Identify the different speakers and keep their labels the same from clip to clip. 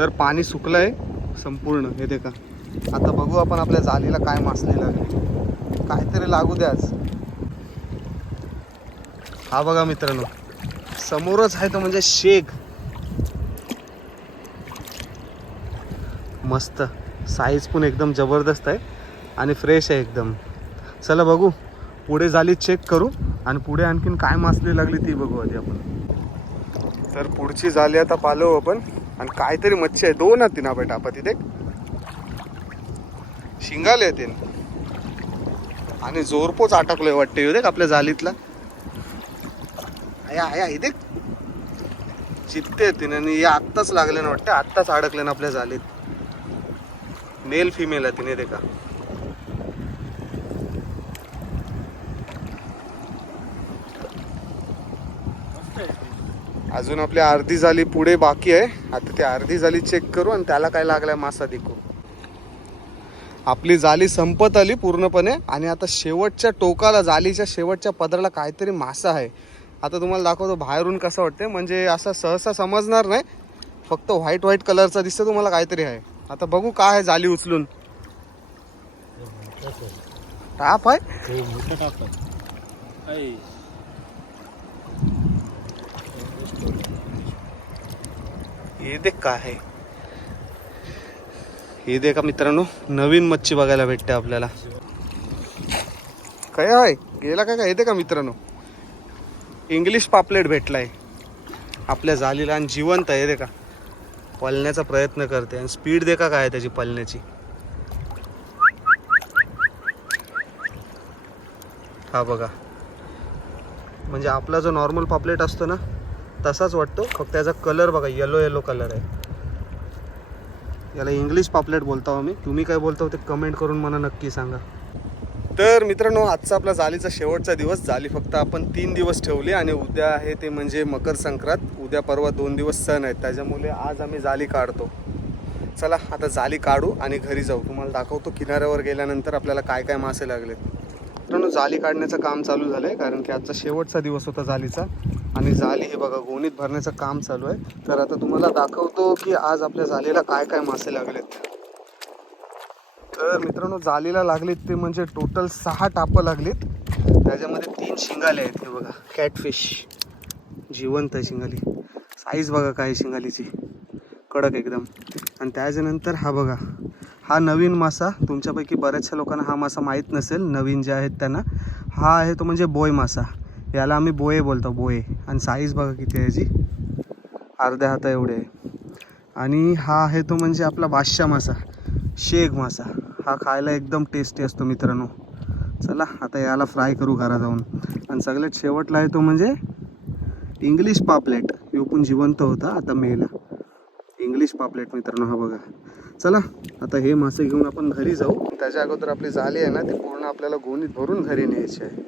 Speaker 1: तर पाणी सुकलं आहे संपूर्ण हे देखा. आता बघू आपण आपल्या जालीला काय मासली लागली. काहीतरी लागू द्या आज. हा बघा मित्रांनो समोरच आहे तो म्हणजे शेग मस्त साईज पण एकदम जबरदस्त आहे आणि फ्रेश आहे एकदम. चला बघू पुढे झाली चेक करू आणि पुढे आणखीन काय मासली लागली ती बघू आधी आपण. तर पुढची झाली आता पालो आपण. आणि काहीतरी मच्छी आहे. दोन आहेत ना बेटा आपण तिथे. शिंगाले आहेत तीन. आणि जोरपोच अटकलोय वाटते. हे देख आपल्या जालीतला. आया आया हे देख. चित्ते तिने आणि हे आत्ताच लागले ना वाटते. आत्ताच अडकले ना आपल्या जालीत. मेल फिमेल आहे तिने देखा. अजून आपली अर्धी झाली पुढे बाकी आहे. आता ती अर्धी झाली चेक करू आणि त्याला काय लागलाय मासा दिकू आपली जाली संपत आली पूर्णपणे आणि आता शेवटच्या टोकाला जालीच्या शेवटच्या पदराला काहीतरी मासा आहे. आता तुम्हाला दाखवतो बाहेरून कसं वाटते म्हणजे असं सहसा समजणार नाही. फक्त व्हाईट व्हाईट कलरचा दिसतं तुम्हाला काहीतरी आहे. आता बघू काय आहे जाली उचलून. टाप आहे. हे देख काय आहे. हे दे का मित्रांनो नवीन मच्छी बघायला भेटते आपल्याला. काय आहे? गेला काय? काय दे का मित्रांनो? इंग्लिश पापलेट भेटलाय. आपल्या जालीला आणि जिवंत आहे हे दे का? पळण्याचा प्रयत्न करते आणि स्पीड दे का काय त्याची पळण्याची. हा बघा. म्हणजे आपला जो नॉर्मल पापलेट असतो ना तसाच वाटतो. फक्त त्याचा कलर बघा येलो येलो कलर आहे. याला इंग्लिश पापलेट बोलतो आम्ही. तुम्ही काय बोलता ते कमेंट करून मला नक्की सांगा. तर मित्रांनो आजचा आपला जालीचा शेवटचा दिवस. जाली फक्त आपण तीन दिवस ठेवली आणि उद्या आहे ते म्हणजे मकर संक्रांत. उद्या परवा दोन दिवस सण आहेत. त्याच्यामुळे आज आम्ही जाली काढतो. चला आता जाली काढू आणि घरी जाऊ. तुम्हाला दाखवतो किनाऱ्यावर गेल्यानंतर आपल्याला काय काय मासे लागलेत. मित्रांनो जाली काढण्याचं काम चालू झालं आहे कारण की आजचा शेवटचा दिवस होता जालीचा. आणि जाली हे बघा गोणीत भरण्याचं काम चालू आहे. तर आता तुम्हाला दाखवतो की आज आपल्या जालीला काय काय मासे लागलेत. तर मित्रांनो जालीला लागलेत ते म्हणजे टोटल सहा टापं लागलीत. त्याच्यामध्ये तीन शिंगाले आहेत हे बघा. कॅटफिश जिवंत आहे शिंगाली. साईज बघा काय आहे शिंगालीची. कडक एकदम. आणि त्याच्यानंतर हा बघा. हा नवीन मासा तुमच्यापैकी बऱ्याचशा लोकांना हा मासा माहीत नसेल नवीन जे आहेत त्यांना. हा आहे तो म्हणजे बोय मासा. याला आम्ही बोये बोलतो बोये. आणि साईज बघा किती आहे याची. अर्ध्या हाता एवढे आहे. आणि हा आहे तो म्हणजे आपला बादशा मासा शेग मासा. हा खायला एकदम टेस्टी असतो मित्रांनो. चला आता याला फ्राय करू घरा जाऊन आणि सगळ्यात शेवटला आहे तो म्हणजे इंग्लिश पापलेट. यो पण जिवंत होता आता मेला. इंग्लिश पापलेट मित्रांनो हा बघा. चला आता हे मासे घेऊन आपण घरी जाऊ. त्याच्या अगोदर आपली जाली आहे ना ती पूर्ण आपल्याला गोणीत भरून घरी न्यायची आहे.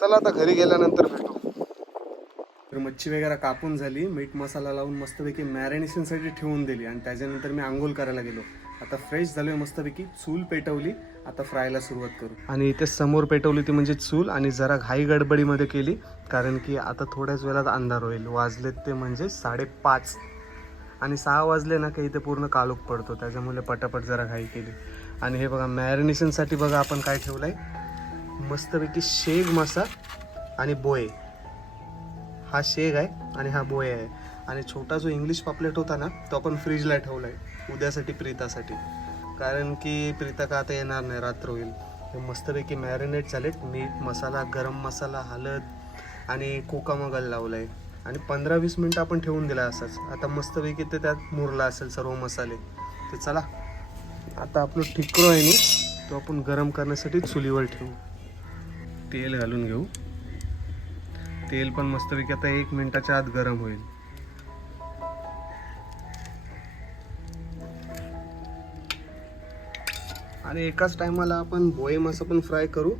Speaker 1: चला आता घरी गेल्यानंतर भेटू. तर मच्छी वगैरे कापून झाली मीठ मसाला लावून मस्तपैकी मॅरिनेशनसाठी ठेवून दिली आणि त्याच्यानंतर मी आंघोळ करायला गेलो. आता फ्रेश झालोय मस्तपैकी चूल पेटवली आता फ्रायला सुरुवात करू. आणि इथे समोर पेटवली ती म्हणजे चूल आणि जरा घाई गडबडीमध्ये केली कारण की आता थोड्याच वेळात अंधार होईल. वाजलेत ते म्हणजे साडेपाच. आणि सहा वाजले ना की इथे पूर्ण कालूक पडतो. त्याच्यामुळे पटापट जरा घाई केली. आणि हे बघा मॅरिनेशनसाठी बघा आपण काय ठेवलं आहे मस्तपैकी शेग मासा आणि बोये. हा शेग आहे आणि हा बोये आहे. आणि छोटा जो इंग्लिश पापलेट होता ना तो आपण फ्रीजला ठेवला आहे उद्यासाठी प्रीतासाठी. कारण की प्रीता का आता येणार नाही रात्र होईल. हे मस्तपैकी मॅरिनेट झालेत. मीठ मसाला गरम मसाला हळद आणि कोकामगल लावला आहे आणि पंधरा वीस मिनटं आपण ठेवून दिला असाच. आता मस्तपैकी ते त्यात मुरला असेल सर्व मसाले. तर चला आता आपलं ठिकरो आहे ना तो आपण गरम करण्यासाठी चुलीवर ठेवू. तेल घालून घेऊ. तेल पण मस्तपैकी आता एक मिनटाच्या आत गरम होईल. आणि एकाच टायमाला आपण बोये मासा पण फ्राय करू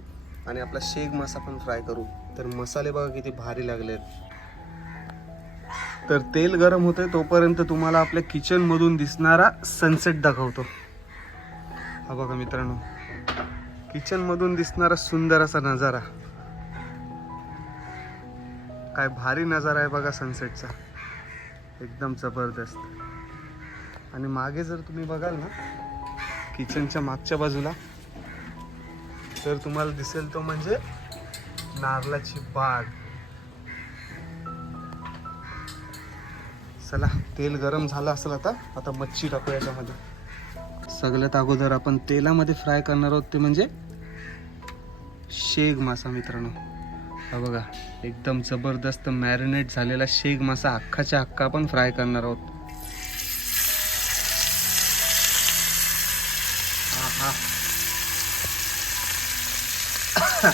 Speaker 1: आणि आपला शेग मासा पण फ्राय करू. तर मसाले बघा किती भारी लागलेत. तर तेल गरम होतंय तोपर्यंत तुम्हाला आपल्या किचन मधून दिसणारा सनसेट दाखवतो. हा बघा मित्रांनो किचन मधून दिसणारा सुंदर असा नजारा. काय भारी नजारा आहे बघा सनसेटचा एकदम जबरदस्त. आणि मागे जर तुम्ही बघाल ना किचनच्या मागच्या बाजूला तर तुम्हाला दिसेल तो म्हणजे नारळाची बाग. चला तेल गरम झालं असेल आता आता मच्छी टाकू याच्यामध्ये. सगळ्यात अगोदर आपण तेलामध्ये फ्राय करणार आहोत ते म्हणजे शेग मासा मित्रांनो. हा बघा एकदम जबरदस्त मॅरिनेट झालेला शेग मासा अख्खाच्या अख्खा आपण फ्राय करणार आहोत. हा हा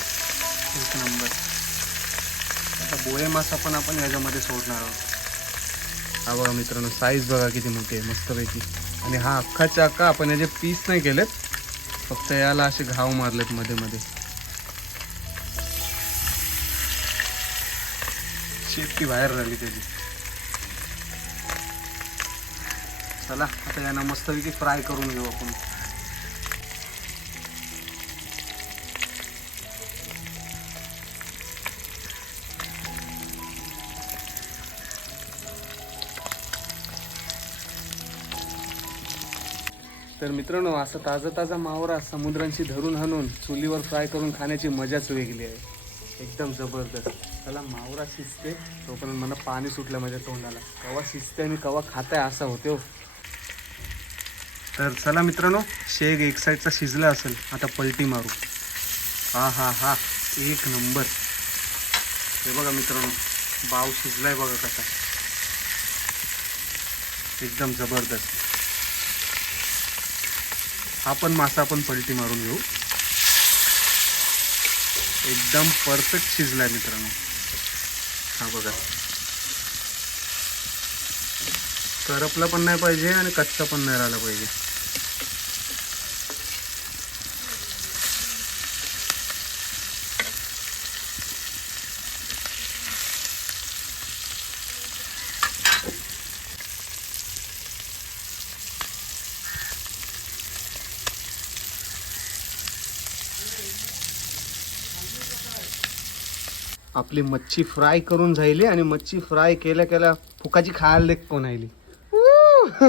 Speaker 1: एक नंबर. आता बोळे मासा पण आपण याच्यामध्ये सोडणार आहोत. हा बघा मित्रांनो साईज बघा किती मोठी आहे मस्तपैकी. आणि हा अख्खाच्या चाका आपण याचे पीस नाही केलेत फक्त याला असे घाव मारलेत मध्ये मध्ये. शेपटी बाहेर झाली त्याची. चला आता यांना मस्तपैकी फ्राय करून घेऊ आपण. तर मित्रांनो असं ताजा ताजा मावरा समुद्रांशी धरून हाणून चुलीवर फ्राय करून खाण्याची मजाच वेगळी आहे. एकदम जबरदस्त. त्याला मावरा शिजते. तोपर्यंत मला पाणी सुटलं माझ्या तोंडाला. कवा शिजते आणि कवा खाताय असा होते हो. तर चला मित्रांनो शेग एक साईडचा शिजला असेल आता पलटी मारू. हा हा हा. एक नंबर. हे बघा मित्रांनो बाव शिजलाय बघा कसा. एकदम जबरदस्त. हा पण मासा आपण पलटी मारून घेऊ. एकदम परफेक्ट शिजला आहे मित्रांनो. हा बघा. करपला पण नाही पाहिजे आणि कच्चा पण नाही राहिला पाहिजे. आपली मच्छी फ्राय करून जायली आणि मच्छी फ्राय केल्या केल्या फुकाची खायला कोण आली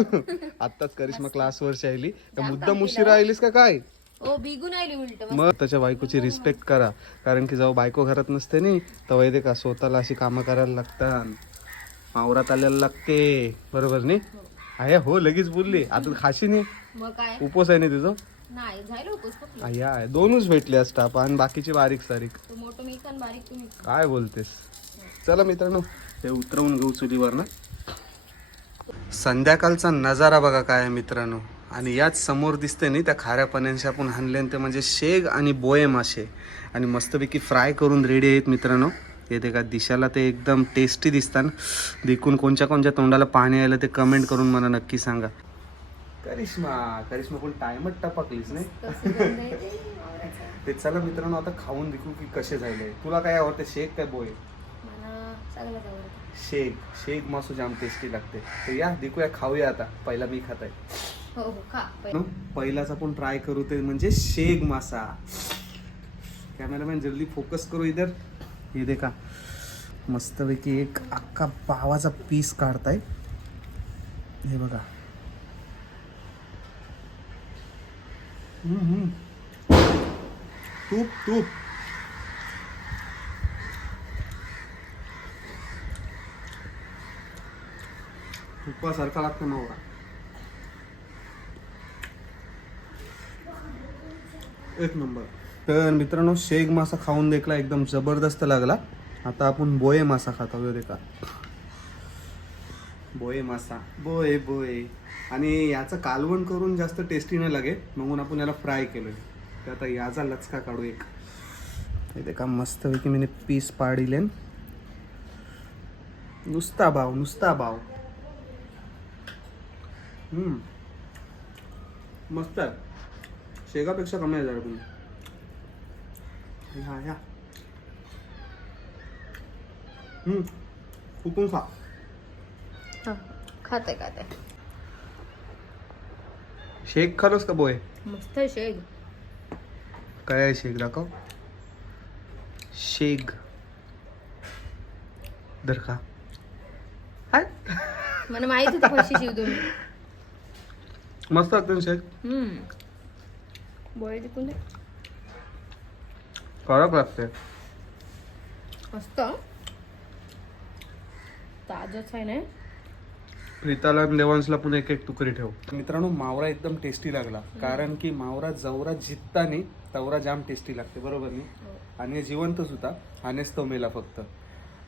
Speaker 1: आत्ताच करिश्मा क्लासवर आली तर मुद्दाम उशीर राहिलीस का काय?
Speaker 2: उलट
Speaker 1: मग त्याच्या बायकोची रिस्पेक्ट करा. कारण की जेव्हा बायको घरात नसते नी तेव्हा येते का स्वतःला अशी कामं करायला लागतात. मावरात आल्याला लागते. बरोबर नी? आहे हो लगेच बोलली. आता खाशी नाही उपवास आहे ना तुझं
Speaker 2: नाही झालं फक्त.
Speaker 1: दोनच भेटले असता आणि बाकीची बारीक सारीक.
Speaker 2: तो मोठं मी पण बारीक तुम्ही.
Speaker 1: काय बोलतेस? चला मित्रांनो हे उतरवून घेऊ चुलीवर ना संध्याकाळचा नजारा बघा काय आहे मित्रांनो. आणि याच समोर दिसते नाही त्या खाऱ्या पाण्याशी आपण हाणले ते म्हणजे शेग आणि बोये मासे आणि मस्तपैकी फ्राय करून रेडी आहेत मित्रांनो. येते का दिशाला ते एकदम टेस्टी दिसतात देखून कोणच्या कोणच्या तोंडाला पाणी आलं ते कमेंट करून मला नक्की सांगा. करिश्मा करिश्मा कोण टाइमच टपकलीस नाही. ते. चला मित्रांनो आता खाऊन देखू की कसे झाले? तुला काय आवडते? शेक काय बोय? शेक. शेक मासू जाम टेस्टी लागते. तर या देखूया खाऊया आता. पहिला मी खात आहे
Speaker 2: हो हो.
Speaker 1: पहिलाच आपण ट्राय करू ते म्हणजे शेग मासा. कॅमेरामॅन जल्दी फोकस करू इधर. हे देखा. मस्तपैकी एक अख्खा पावाचा पीस काढताय. हे बघा. तूप तूप. तुपासारखा लागतो नवरा एक नंबर. तर मित्रांनो शेग मासा खाऊन देखला एकदम जबरदस्त लागला. आता आपण बोये मासा खात आहोत का बोये मासा. बोये बोये. आणि याचं कालवण करून जास्त टेस्टी नाही लागेल. म्हणून आपण याला फ्राय केलोय. तर आता याचा लचका काढू एक. इथे का मस्तपैकी मी पीस पाडिले. नुसता भाव नुसता भाव. हम्म. मस्त आहे. शेगापेक्षा कमी आहे जरा तुम्ही. या या. हम्म. खा.
Speaker 2: खाते खाते
Speaker 1: शेक खालोस का बोय?
Speaker 2: मस्त शेग
Speaker 1: काय आहे शेक? दाखव. शेग दर खा. हाय.
Speaker 2: मला माहीत होतं कशी शिव तुम्ही.
Speaker 1: मस्त लागतं ना शेक?
Speaker 2: हम्म. बोळे टिकून दे.
Speaker 1: कडक लागते
Speaker 2: मस्त. ताजच आहे ना?
Speaker 1: प्रीताला आणि देवांशला पण एक एक तुकडी ठेव. मित्रांनो मावरा एकदम टेस्टी लागला. कारण की मावरा जवरा जित्ता नाही तवरा जाम टेस्टी लागते बरोबर नाही? आणि हे जिवंतच होता हानेच तो मेला फक्त.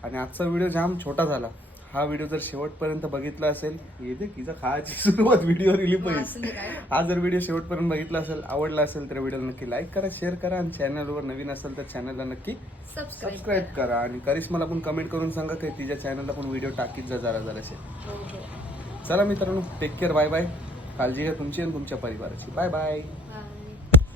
Speaker 1: आणि आजचा व्हिडिओ जाम छोटा झाला. हा व्हिडिओ जर शेवटपर्यंत बघितला असेल येते की जर खायची सुरुवात व्हिडिओ रिली पाहिजे हा जर व्हिडिओ शेवटपर्यंत बघितला असेल आवडला असेल तर व्हिडिओला नक्की लाईक करा शेअर करा आणि चॅनलवर नवीन असेल तर चॅनलला नक्की सबस्क्राईब करा. आणि करिश्माला पण कमेंट करून सांगा की तिच्या चॅनलला पण व्हिडिओ टाकीत जा जरा जराशे
Speaker 2: हो हो.
Speaker 1: चला मित्रांनो टेक केअर बाय बाय काळजी घ्या तुमची आणि तुमच्या परिवाराची. Bye bye
Speaker 2: bye